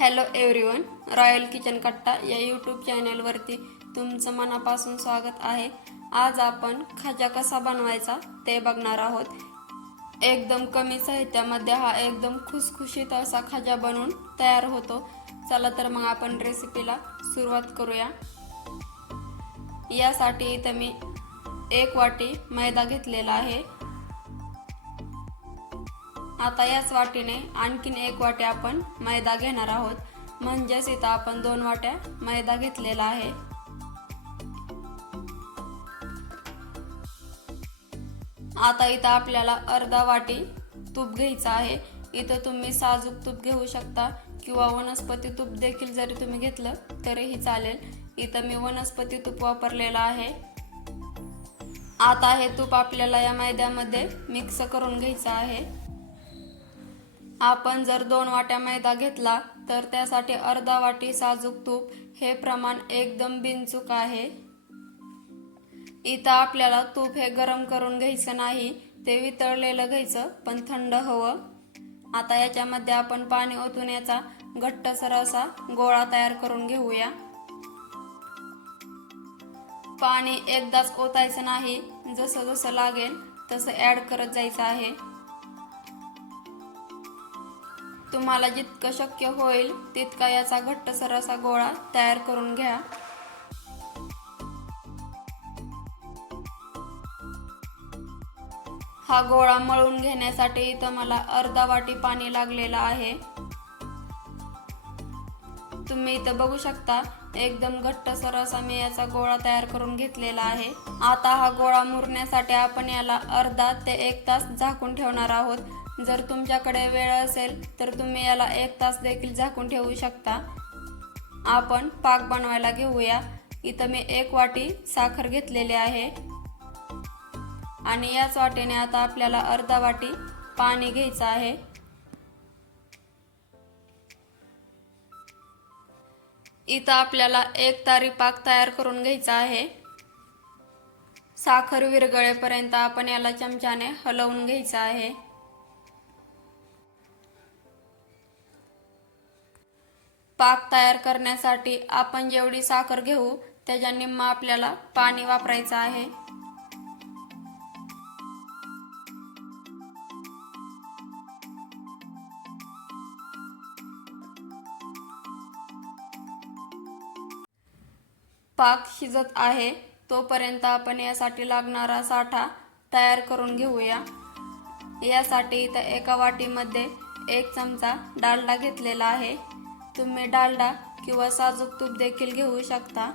Hello everyone royal kitchen कट्टा या YouTube चॅनेलवरती तुमचं मनापासून स्वागत आहे. आज आपण खाजा कसा बनवायचा ते बघणार आहोत. एकदम कमी साहित्यामध्ये हा एकदम खुसखुशीत असा खाजा बनवून तयार होतो. चला तर मग आपण रेसिपीला सुरुवात करूया. यासाठी इथं मी एक वाटी मैदा घेतलेला आहे. आता याच वाटीने आणखीन एक वाटी आपण मैदा घेणार आहोत. म्हणजेच इथं आपण दोन वाट्या मैदा घेतलेला आहे. आता इथं आपल्याला अर्धा वाटी तूप घ्यायचं आहे. इथं तुम्ही साजूक तूप घेऊ शकता किंवा वनस्पती तूप देखील जरी तुम्ही घेतलं तरीही चालेल. इथं मी वनस्पती तूप वापरलेलं आहे. आता हे तूप आपल्याला या मैद्यामध्ये मिक्स करून घ्यायचं आहे. आपण जर दोन वाट्या मैदा घेतला तर त्यासाठी अर्धा वाटी साजूक तूप हे प्रमाण एकदम बिनचूक आहे. इथं आपल्याला तूप हे गरम करून घ्यायचं नाही ते वितळलेलं घ्यायचं पण थंड हवं. आता याच्यामध्ये आपण पाणी ओतून याचा घट्टसर असा गोळा तयार करून घेऊया. पाणी एकदाच ओतायचं नाही जसं जसं लागेल तसं ॲड करत जायचं आहे. तुम्हाला जितकं शक्य होईल तितका याचा घट्टसर असा गोळा तयार करून घ्या. हा गोळा मळून घेण्यासाठी इथं मला अर्धा वाटी पाणी लागलेलं आहे. तुम्ही इथं बघू शकता एकदम घट्टसर असा मी याचा गोळा तयार करून घेतलेला आहे. आता हा गोळा मुरण्यासाठी आपण याला अर्धा ते एक तास झाकून ठेवणार आहोत. जर तुमच्याकडे वेळ असेल तर तुम्ही याला एक तास देखील झाकून ठेवू शकता. आपण पाक बनवायला घेऊया. इथं मी एक वाटी साखर घेतलेली आहे. आणि याच वाटीने आता आपल्याला अर्धा वाटी पाणी घ्यायचं आहे. इथं आपल्याला एक तारी पाक तयार करून घ्यायचा आहे. साखर विरगळेपर्यंत आपण याला चमच्याने हलवून घ्यायचं आहे. पाक तयार करण्यासाठी आपण जेवढी साखर घेऊ त्याच्या निम्मा आपल्याला पाणी वापरायचं आहे. पाक शिजत आहे. तोपर्यंत आपण यासाठी लागणारा साठा तयार करून घेऊया. यासाठी इथं एका वाटीमध्ये एक चमचा डालडा घेतलेला आहे. तुम्ही डालडा किंवा साजूक तूप देखील घेऊ शकता.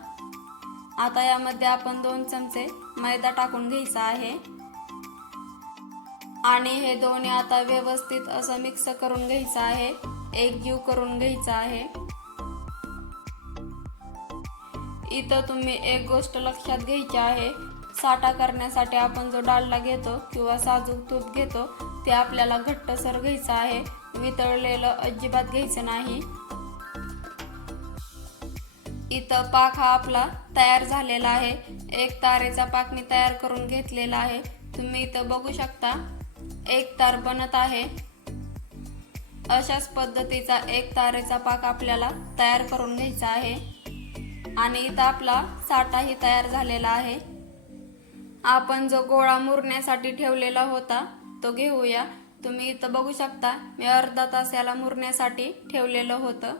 आता यामध्ये आपण दोन चमचे मैदा टाकून घ्यायचा आहे. आणि हे दोन्ही आता व्यवस्थित असं मिक्स करून घ्यायचं आहे. एकजीव करून घ्यायचा आहे. इथं तुम्ही एक गोष्ट लक्षात घ्यायची आहे. साठा करण्यासाठी आपण जो डालडा घेतो किंवा साजूक तूप घेतो ते आपल्याला घट्टसर घ्यायचं आहे. वितळलेलं अजिबात घ्यायचं नाही. इथं पाक हा आपला तयार झालेला आहे. एक तारेचा पाक मी तयार करून घेतलेला आहे. तुम्ही इथं बघू शकता एक तार बनत आहे. अशाच पद्धतीचा एक तारेचा पाक आपल्याला तयार करून घ्यायचा आहे. आणि इथं आपला साठाही तयार झालेला आहे. आपण जो गोळा मुरण्यासाठी ठेवलेला होता तो घेऊया. तुम्ही इथं बघू शकता मी अर्धा तास याला मुरण्यासाठी ठेवलेलं होतं.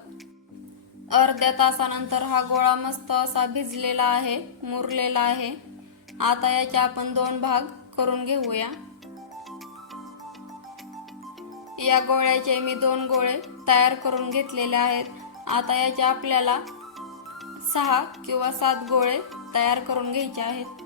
अर्ध्या तासानंतर हा गोळा मस्त असा भिजलेला आहे मुरलेला आहे. आता याचे आपण दोन भाग करून घेऊया. या गोळ्याचे मी दोन गोळे तयार करून घेतलेले आहेत. आता याचे आपल्याला सहा किंवा सात गोळे तयार करून घ्यायचे आहेत.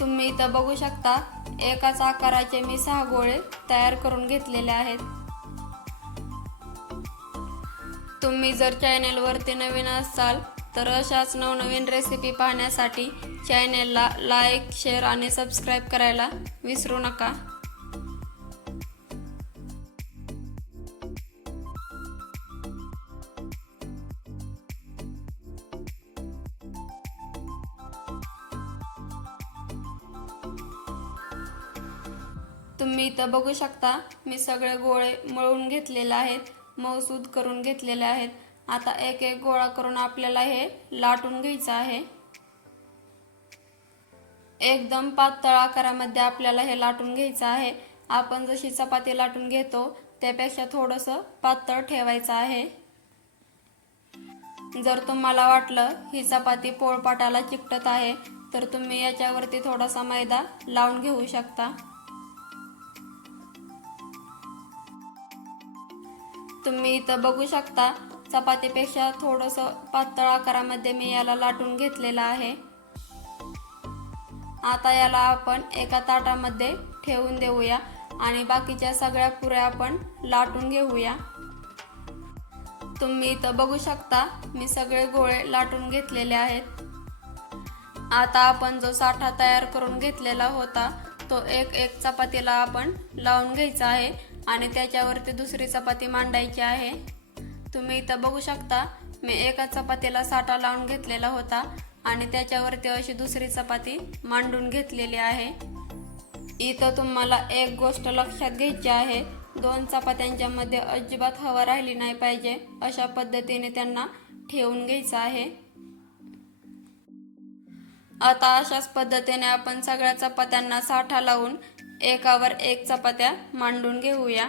तुम्ही इथं बघू शकता एकाच आकाराचे मी सहा गोळे तयार करून घेतलेले आहेत. तुम्ही जर चॅनेलवरती नवीन असाल तर अशाच नवनवीन रेसिपी पाहण्यासाठी चॅनेलला लाईक शेअर आणि सबस्क्राईब करायला विसरू नका. इथं बघू शकता मी सगळे गोळे मळून घेतलेले आहेत मऊसूद करून घेतलेले आहेत. आता एक एक गोळा करून आपल्याला हे लाटून घ्यायचं आहे. एकदम पातळ आकारामध्ये आपल्याला हे लाटून घ्यायचं आहे. आपण जशी चपाती लाटून घेतो त्यापेक्षा थोडंसं पातळ ठेवायचं आहे. जर तुम्हाला वाटलं ही चपाती पोळपाटाला चिकटत आहे तर तुम्ही याच्यावरती थोडासा मैदा लावून घेऊ शकता. तुम्ही इथं बघू शकता चपातीपेक्षा थोडंसं पातळ आकारामध्ये मी याला लाटून घेतलेलं आहे. आता याला आपण एका ताटामध्ये ठेवून देऊया आणि बाकीच्या सगळ्या पुऱ्या आपण लाटून घेऊया. तुम्ही इथं बघू शकता मी सगळे गोळे लाटून घेतलेले आहेत. आता आपण जो साठा तयार करून घेतलेला होता तो एक एक चपातीला आपण लावून घ्यायचा आहे. आणि त्याच्यावरती दुसरी चपाती मांडायची आहे. तुम्ही इथं बघू शकता मी एका चपातीला साठा लावून घेतलेला होता आणि त्याच्यावरती अशी दुसरी चपाती मांडून घेतलेली आहे. इथं तुम्हाला एक गोष्ट लक्षात घ्यायची आहे दोन चपात्यांच्या मध्ये अजिबात हवा राहिली नाही पाहिजे अशा पद्धतीने त्यांना ठेवून घ्यायचं आहे. आता अशाच पद्धतीने आपण सगळ्या चपात्यांना साठा लावून एकावर एक चपात्या मांडून घेऊया.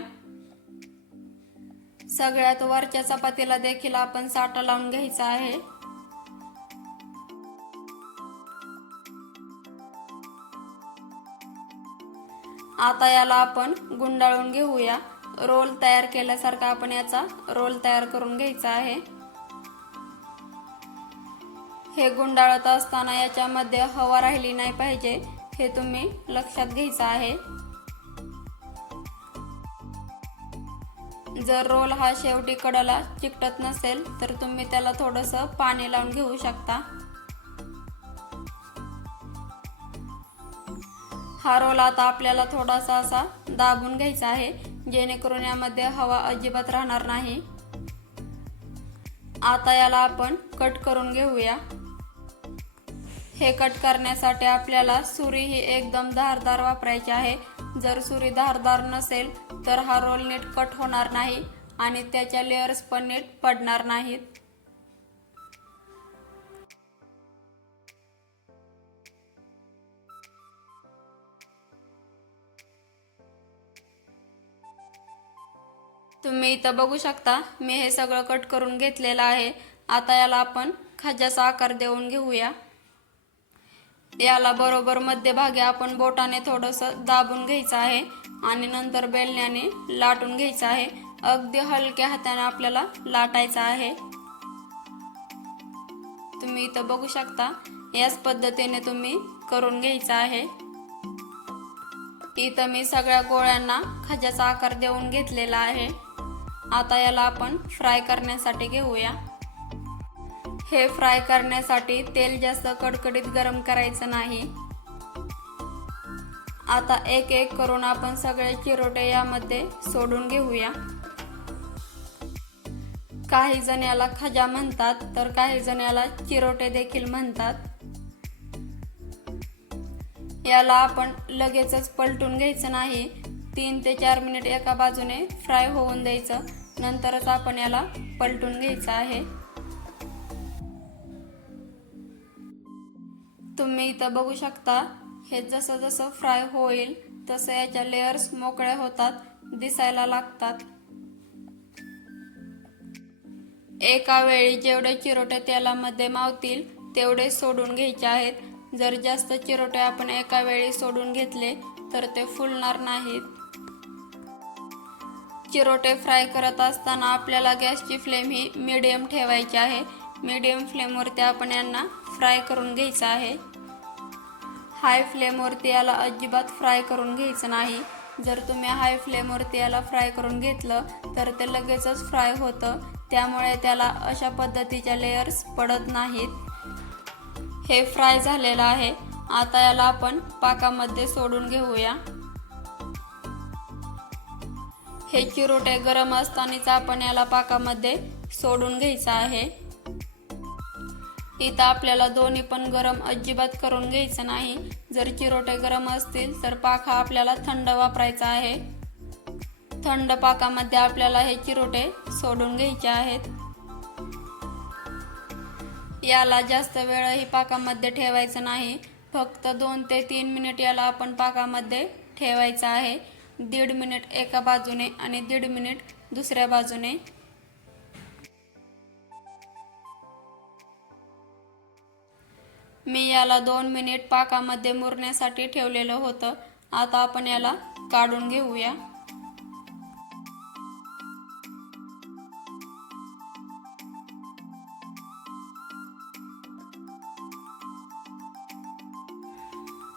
सगळ्यात वरच्या चपातीला देखील आपण साठा लावून घ्यायचा आहे. आता याला आपण गुंडाळून घेऊया. रोल तयार केल्यासारखा आपण याचा रोल तयार करून घ्यायचा आहे. हे गुंडाळत असताना याच्यामध्ये हवा राहिली नाही पाहिजे. हे तुम्ही लक्षात घ्यायचं आहे. जर रोल हा शेवटी कडाला चिकटत नसेल तर तुम्ही त्याला थोडंसं पाणी लावून घेऊ शकता. हा रोल आता आपल्याला थोडासा असा दाबून घ्यायचा आहे जेणेकरून यामध्ये हवा अजिबात राहणार नाही. आता याला आपण कट करून घेऊया. हे कट करण्यासाठी आपल्याला सुरी ही एकदम धारदार वापरायची आहे. जर सुरी धारदार नसेल तर हा रोल नीट कट होणार नाही आणि त्याच्या लेअर्स पण नीट पडणार नाहीत. तुम्ही इथं बघू शकता मी हे सगळं कट करून घेतलेलं आहे. आता याला आपण खाज्याचा आकार देऊन घेऊया. याला बरोबर मध्यभागी आपण बोटाने थोडंसं दाबून घ्यायचं आहे आणि नंतर बेलण्याने लाटून घ्यायचं आहे. अगदी हलक्या हाताने आपल्याला लाटायचं आहे. तुम्ही इथं बघू शकता याच पद्धतीने तुम्ही करून घ्यायचं आहे. इथं मी सगळ्या गोळ्यांना खज्याचा आकार देऊन घेतलेला आहे. आता याला आपण फ्राय करण्यासाठी घेऊया. हे फ्राय करण्यासाठी तेल जास्त कडकडीत गरम करायचं नाही. आता एक एक करून आपण सगळे चिरोटे यामध्ये सोडून घेऊया. काही जण याला खजा म्हणतात तर काही जण याला चिरोटे देखील म्हणतात. याला आपण लगेचच पलटून घ्यायचं नाही. तीन ते चार मिनिट एका बाजूने फ्राय होऊन द्यायचं. नंतरच आपण याला पलटून घ्यायचं आहे. तुम्ही इथं बघू शकता हे जसं जसं फ्राय होईल तसं याच्या लेअर्स मोकळ्या होतात दिसायला लागतात. एका वेळी जेवढे चिरोटे तेलामध्ये मावतील तेवढे सोडून घ्यायचे आहेत. जर जास्त चिरोटे आपण एका वेळी सोडून घेतले तर ते फुलणार नाहीत. चिरोटे फ्राय करत असताना आपल्याला गॅसची फ्लेम ही मीडियम ठेवायची आहे. मीडियम फ्लेमवरती आपण यांना फ्राय करून घ्यायचं आहे. हाय फ्लेमवरती याला अजिबात फ्राय करून घ्यायचं नाही. जर तुम्ही हाय फ्लेमवरती याला फ्राय करून घेतलं तर ते लगेचच फ्राय होतं. त्यामुळे त्याला अशा पद्धतीच्या लेयर्स पडत नाहीत. हे फ्राय झालेलं आहे. आता याला आपण पाकामध्ये सोडून घेऊया. हे चिरोटे गरम असतानाच आपण याला पाकामध्ये सोडून घ्यायचं आहे. इथं आपल्याला दोन्ही पण गरम अजिबात करून घ्यायचं नाही. जर चिरोटे गरम असतील तर पाक हा आपल्याला थंड वापरायचा आहे. थंड पाकामध्ये आपल्याला हे चिरोटे सोडून घ्यायचे आहेत. याला जास्त वेळही पाकामध्ये ठेवायचं नाही. फक्त दोन ते तीन मिनिट याला आपण पाकामध्ये ठेवायचं आहे. दीड मिनिट एका बाजूने आणि दीड मिनिट दुसऱ्या बाजूने मी याला दोन मिनिट पाकामध्ये मुरण्यासाठी ठेवलेलं होतं. आता आपण याला काढून घेऊया.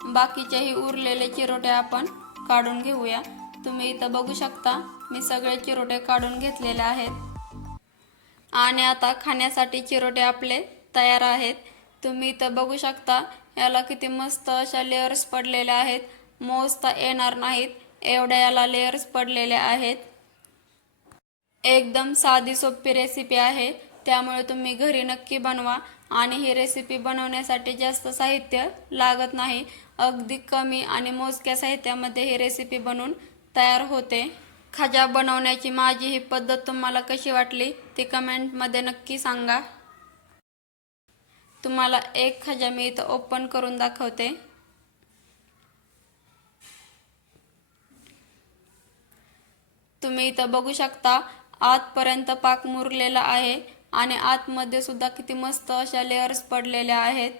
बाकीचेही उरलेले चिरोटे आपण काढून घेऊया. तुम्ही इथं बघू शकता मी सगळे चिरोटे काढून घेतलेले आहेत. आणि आता खाण्यासाठी चिरोटे आपले तयार आहेत. तुम्ही इथं बघू शकता याला किती मस्त अशा लेअर्स पडलेल्या आहेत. मोजता येणार नाहीत एवढ्या याला लेअर्स पडलेल्या आहेत. एकदम साधी सोपी रेसिपी आहे. त्यामुळे तुम्ही घरी नक्की बनवा आणि ही रेसिपी बनवण्यासाठी जास्त साहित्य लागत नाही. अगदी कमी आणि मोजक्या साहित्यामध्ये ही रेसिपी बनवून तयार होते. खाजा बनवण्याची माझी ही पद्धत तुम्हाला कशी वाटली ती कमेंटमध्ये नक्की सांगा. तुम्हाला एक खजा मी इथं ओपन करून दाखवते. तुम्ही इथं बघू शकता आतपर्यंत पाक मुरलेला आहे आणि आतमध्ये सुद्धा किती मस्त अशा लेअर्स पडलेल्या आहेत.